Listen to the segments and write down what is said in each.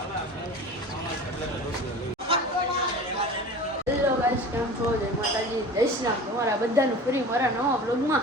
Hello guys છો? જય માતાજી, જય તમારા બધાનું ફરી મારા નવા બ્લોગમાં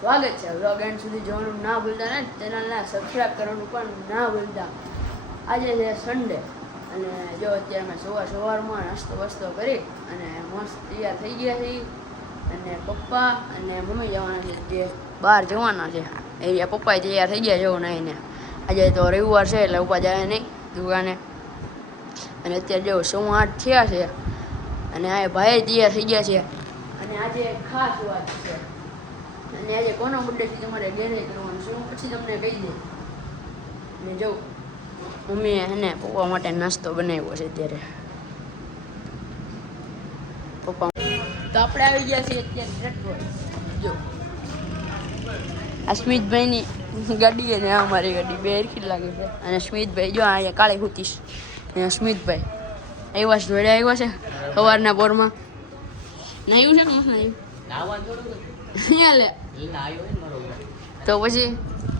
સ્વાગત છે. બ્લોગ એન્ડ સુધી જોવાનું ના ભૂલતા ને ચેનલને સબસ્ક્રાઈબ કરવાનું પણ ના ભૂલતા. આજે છે સન્ડે અને જો અત્યારે અમે સવાર સવારમાં નાસ્તો વસ્તો કરી અને મસ્ત તૈયાર થઈ ગયા છીએ. અને પપ્પા અને મમ્મી જવાના છે. જે બહાર જવાના છે. એ પપ્પાએ તૈયાર થઈ ગયા જવું નહીં આજે તો રવિવાર છે એટલે ઉપા જાય નહીં. દુકાને. અને અત્યારે જો સો આઠ થયા છે અને આ ભાઈ તૈયાર થઈ ગયા છે. અને આજે ખાસ વાત છે. અને આજે કોનો બર્થડે છે તમારે ઘેરે કરવાનું છે? હું પછી તમને કહી દઉં. અને જો મમ્મીએ એને પપ્પા માટે નાસ્તો બનાવ્યો છે અત્યારે. પપ્પા તો આપણે આવી ગયા છીએ અત્યારે જો. આ સ્મિતભાઈની ગાડી અને આ અમારી ગાડી. બે હરખી લાગી છે. અને સ્મિતભાઈ જો અહીંયા કાળે હુતીશ અહીંયા સ્મિતભાઈ. આવ્યા છે જોડે આવ્યા છે સવારના પોરમાં. નાયું છે મસ્ત નાયું? અહીંયા લે. તો પછી?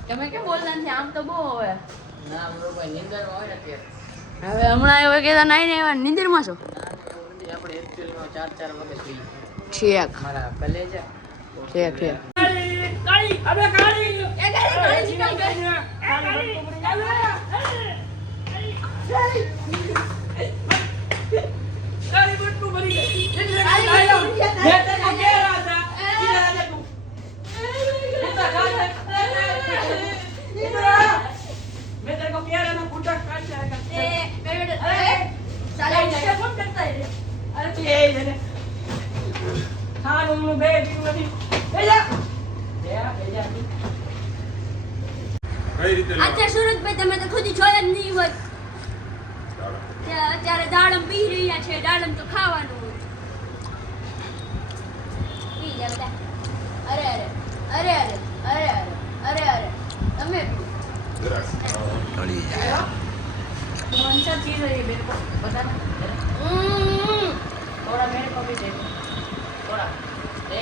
તમે કેમ બોલતા નથી? આમ તો બહુ હવે. હવે હમણાં એવા કહેતા નાઈ ને એવા નિંદરમાં છો. ઠીક ઠીક. ઠીક ખાવાનું બે પીવું નથી બેજા બેજા બેજા કઈ રીતે અત્યારે સુરતભાઈ તમે તો ખુદ જોયા જ નહીં હોય. અત્યારે દાડમ પી રહ્યા છે દાડમ તો ખાવાનું પી લે બધા. અરે અરે અરે અરે અરે અરે અરે તમે? ટળી જાય. મનસા ચીજ રહી બેન. જય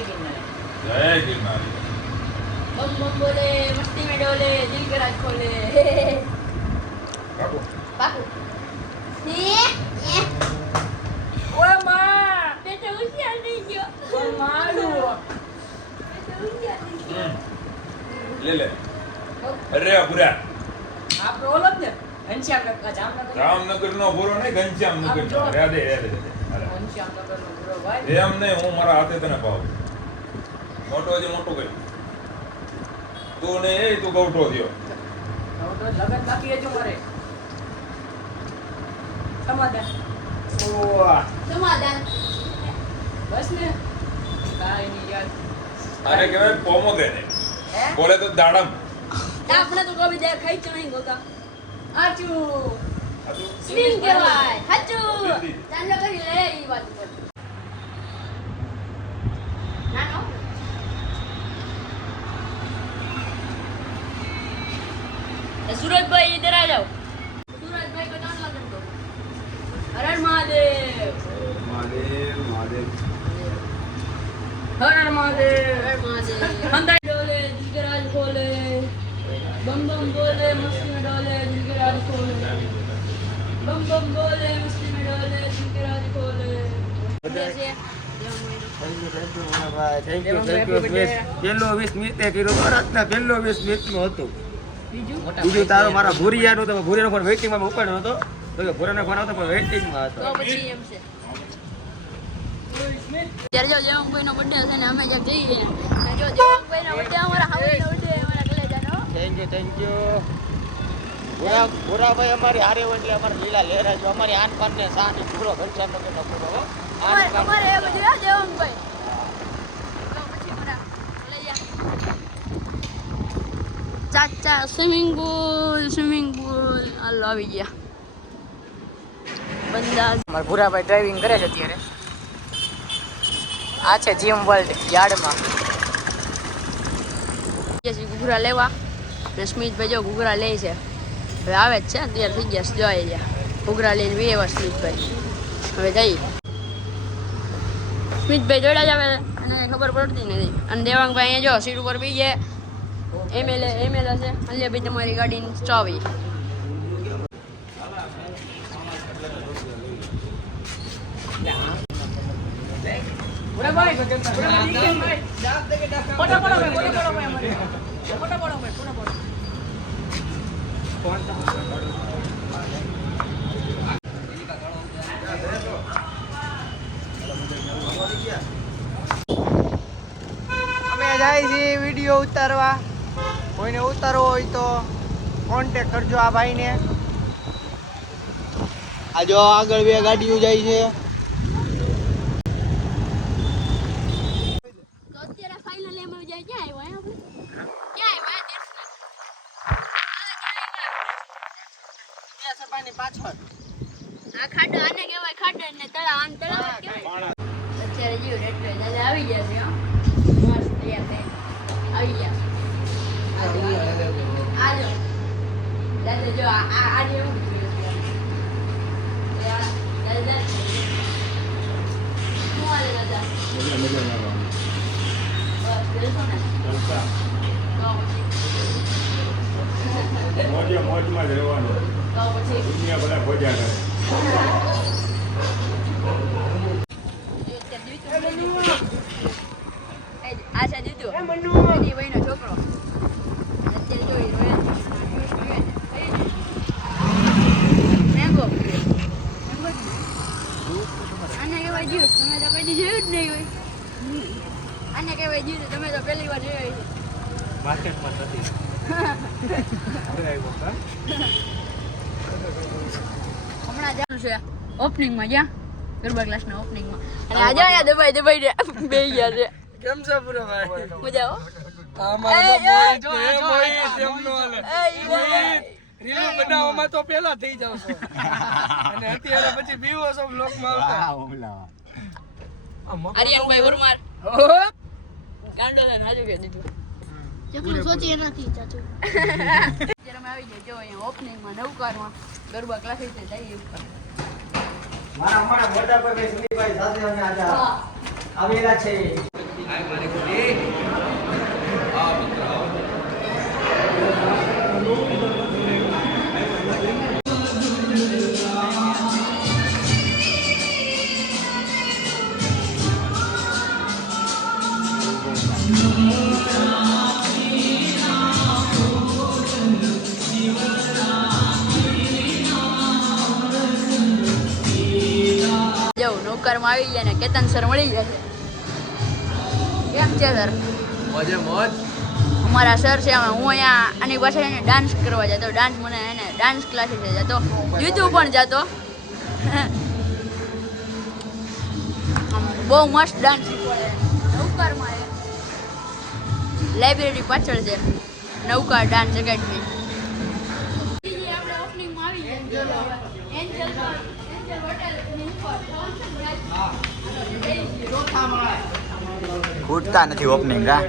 ગિરનારી. बम बम बोले मस्ती में डोले दिल के राज खोले बाबू बाबू ये ये ओए मां ते तो उसी आ रही है ओए मां लो ते तो અરે બુરા આપણો ઓલો ને. ઘનશ્યામનગર જામનગર. જામનગર નો ભૂરો નહીં ઘનશ્યામનગર નો રાધે રાધે ઘનશ્યામનગર નો ભૂરો ભાઈ. એમ નહીં હું મારા હાથે તને પાવ મોટો જે મોટો કર્યું. તું ને એ તું ગૌઠો થયો. લગન નહીં બોલે તો દાડમ. આપણે તો કભી દેખાઈ જ નહીં ગોતા. આચુ સ્વિંગ કહેવાય. હાચુ. ચાંદલો કરી લે એ વાત હર મહાદેવ ડોલે જીગરાજ બોલે બમ બમ બોલે. મસ્તી ડોલે જીગરાજ વીસ મિનિટે કર્યું. ભારતના પેલો વીસ મિનિટનું હતું. તારો મારા ભૂરિયાનું તો ભૂરિયાનો ફોન વેઇટિંગમાં ઉપાડ્યો હતો ભૂરાનો ફોન હતો પણ વેઇટિંગમાં હતો. ત્યારે જો દેવાંગભાઈ નો બર્થડે હશે ને અમે જ્યાં જઈએ જો દેવાંગભાઈ નો બર્થડે અમારા હાવડીનો બર્થડે અમારા કલેજાનો. Thank you thank you Bhura Bhurabhai અમારી હારે હોય એટલે અમારે લીલા લહેરા જો અમારી આન પાન ને સાન પૂરો નો અમારે એ બધું ચાચા સ્વિમિંગ પુલ સ્વિમિંગ પુલ હાલો આવી ગયા. બંદા અમારા ભૂરાભાઈ ડ્રાઇવિંગ કરે છે અત્યારે. આ છે જીમ વર્લ્ડ યાર્ડમાં. ઘૂઘરા લેવા. અને સ્મિતભાઈ જો ઘૂઘરા લે છે. હવે આવે જ છે તૈયાર થઈ ગયા જો આવી ગયા. ઘૂઘરા લઈને બી એવા સ્મિતભાઈ હવે જઈએ. સ્મિતભાઈ જોડા જ આવે અને ખબર પડતી નથી. અને દેવાંગભાઈ અહીંયા જો સીટ ઉપર બી ગયા. એમએલએ એમએલએ છે. અલ્યા ભાઈ તમારી ગાડીની ચાવી ભાઈ ભાઈ બરાબર નીકળે ભાઈ ફોટો પાડો ભાઈ ફોટો પાડો ભાઈ અમારે ફોટો પાડો ભાઈ ફોટો પાડો અમે જાય છે વીડિયો ઉતારવા કોઈને ઉતારવો હોય તો કોન્ટેક કરજો આ ભાઈને આ જો આગળ બે ગાડીઓ જાય છે તો અત્યારે ફાઇનલ એમ આવી જાય ક્યાં આવ્યા આપણે ક્યાં આવ્યા દેશના પાછળ. આ ખાડો આને કહેવાય ખાડો ને તળાવ આમ તળાવ કહેવાય. અત્યારે જીવ એટલે દાદા આવી ગયા છે હો. મસ્ત તૈયાર થઈ. આવી ગયા. આજો દાદા જો આ આજે એવું દાદા શું હાલે દાદા? બસ બેસો ને. તો પછી. મોજે મોજમાં જ રહેવાનું. તો પછી દુનિયા બધા ભોજ્યા કરે આશા જીતુ એની વયનો છોકરો અત્યારે જો ઈ રોયા છે. મેંગો મેંગો જ ને. આને કહેવાય જ્યુસ તમે તો કદી જોયું જ નહીં હોય આને કહેવાય જ્યુસ તમે તો પહેલી વાર જોયું છે માર્કેટમાં નથી છે ઓપનિંગમાં જ્યાં ગરબા ક્લાસના ઓપનિંગમાં અને આજે અહીંયા દબાઈ દબાઈ બે ગયા છે. કેમ છે પૂરા ભાઈ? મજા આવો રીલો બનાવવામાં તો પેલા થઈ જાવ છો. અને અત્યારે પછી બીવો છો બ્લોકમાં આવતા. આ મફત આર્યનભાઈ વર્માર. કાંડો છે નાજુ કે દીધું. ચકલું સોચી નથી ચાચુ. અત્યારે અમે આવી જાય જો અહીંયા ઓપનિંગમાં નવકારમાં ગરબા ક્લાસીસ જઈએ. મારા અમારા મોટા ભાઈ સુનીભાઈ સાથે અમે આજે આવેલા છે ને કેતન સર મળી જશે કેમ છે સર? મોજે મોજ અમારા સર છે અમે હું અહીંયા આની પાસે એને ડાન્સ કરવા જતો. ડાન્સ મને એને ડાન્સ ક્લાસીસે જતો. જીતું પણ જતો. બહુ મસ્ત ડાન્સ શીખવાડે. નૌકારમાં લાઇબ્રેરી પાછળ છે. નૌકાર ડાન્સ એકેડમી એન્જલ એન્જલ હોટેલની ઉપર ખૂટતા નથી ઓપનિંગ રા.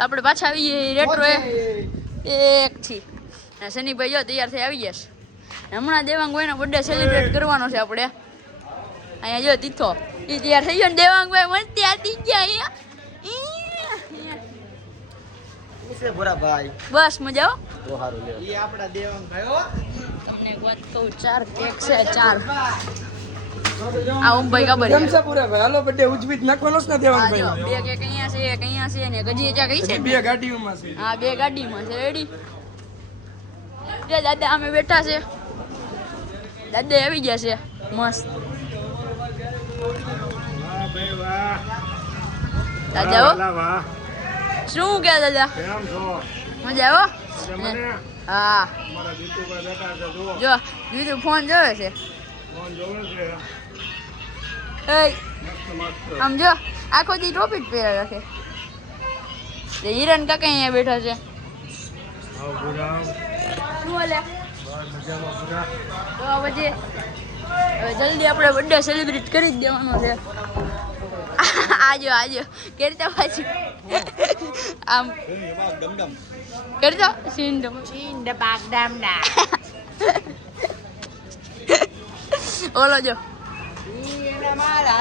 આપણે પાછા આવીએ રેટ્રો એક થી અને શનિભાઈ જો તૈયાર થઈ આવી જશે હમણાં દેવાંગભાઈનો બર્થડે સેલિબ્રેટ કરવાનો છે આપણે. અહીંયા જો તીથો. એ તૈયાર થઈ ગયો ને દેવાંગભાઈ મને ત્યાં તી ગયા અહીંયા. બસ મજા તમને એક વાત કહું ચાર કેક છે ચાર. આ ઓમભાઈ ખબર ગમસા છે. પૂરા ભાઈ. હાલો બર્થડે નાખવાનો જ નથી છે ને બે કે અહીંયા છે એક અહીંયા છે ને ગજી હજી કઈ છે બે ગાડીઓમાં છે. હા બે ગાડીમાં છે રેડી જે દાદા અમે બેઠા છે. દાદા આવી ગયા છે. મસ્ત. વાહ ભાઈ વાહ દાદા હો. શું કે દાદા? મજા આવો હા. જો દીધું ફોન જોવે છે? ફોન જોવે છે. એય મસ્ત મસ્ત આમ જો આખો દી ટોપી જ પહેર્યા રાખે. તે હિરણ કાકા અહીંયા બેઠા છે. તો પછી જલ્દી આપણે બર્થડે સેલિબ્રેટ કરી જ દેવાનો છે. આજો આજો. કેરતો પાછી. આમ. કરજો સીન ડમ ઓલો જો.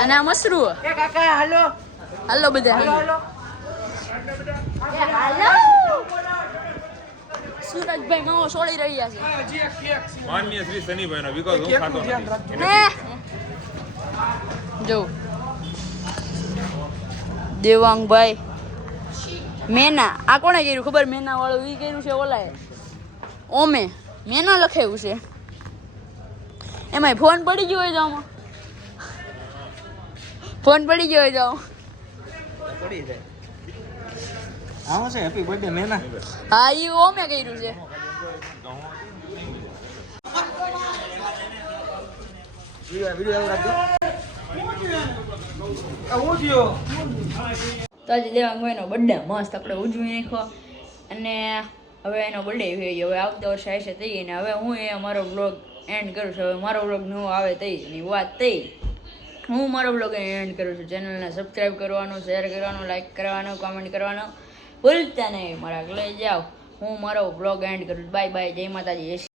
અને આ મસરું હાલો. બધા. હાલો સુરજભાઈ માવો સોળી રહ્યા છે. માન્ય શ્રી હું ખાતો નથી. જો. દેવાંગભાઈ. મેના. આ કોણે કર્યું ખબર? મેના વાળું એ કર્યું છે ઓલાએ. ઓમે. મેના લખાયું છે. એમાંય ફોન પડી ગયો હોય તો આમાં. ફોન પડી ગયો જાઉં પડી જાય. આવો છે હેપી બર્થડે મેના. હા ઈ ઓમે કર્યું છે. તો આજે દેવાંગભાઈનો બર્થડે મસ્ત આપણે ઉજવી નાખ્યો. અને હવે એનો બર્થડે થઈ ગયો. હવે આવતા વર્ષે આવશે થઈ અને હવે હું એ મારો બ્લોગ એન્ડ કરું છું. હવે મારો બ્લોગ નવો આવે તઈ ની. વાત થઈ હું મારો બ્લોગ એન્ડ કરું છું. ચેનલને સબસ્ક્રાઈબ કરવાનું શેર કરવાનું લાઈક કરવાનું કોમેન્ટ કરવાનું. ભૂલતા નહીં, મારા લઈ જાઓ. હું મારો બ્લોગ એન્ડ કરું છું. બાય બાય જય માતાજી.